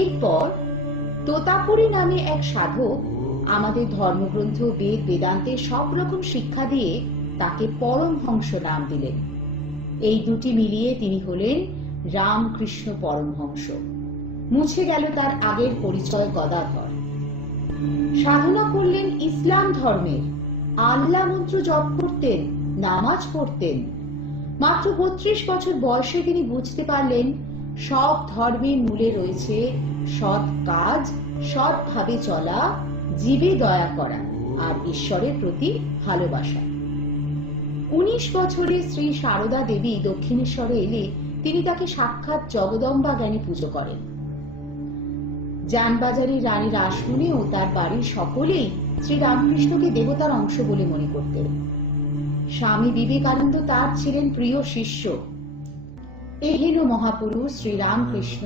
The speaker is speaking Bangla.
এরপর তোতাপুরী নামে এক সাধক আমাদের ধর্মগ্রন্থ বেদ বেদান্তের সব রকম শিক্ষা দিয়ে তাকে পরমহংস নাম দিলেন। এই দুটি মিলিয়ে তিনি হলেন রামকৃষ্ণ পরমহংস। মুছে গেল তার আগের পরিচয় গদাধর। সাধনা করলেন ইসলাম ধর্মের, আল্লাহ মন্ত্র জপ করতেন, নামাজ পড়তেন। মাত্র 32 বছর বয়সে তিনি বুঝতে পারলেন সব ধর্মের মূলে রয়েছে সৎ কাজ, সৎভাবে চলা, জীবে দয়া করা আর ঈশ্বরের প্রতি ভালোবাসা। 19 বছরে শ্রী সারদা দেবী দক্ষিণেশ্বরে এলে তিনি তাকে সাক্ষাৎ জগদম্বা জ্ঞানে পুজো করেন। জানবাজারের রানী রাসমণি ও তার বাড়ির সকলেই শ্রী রামকৃষ্ণকে দেবতার অংশ বলে মনে করতেন। স্বামী বিবেকানন্দ তার ছিলেন প্রিয় শিষ্য। এহেন মহাপুরুষ শ্রী রামকৃষ্ণ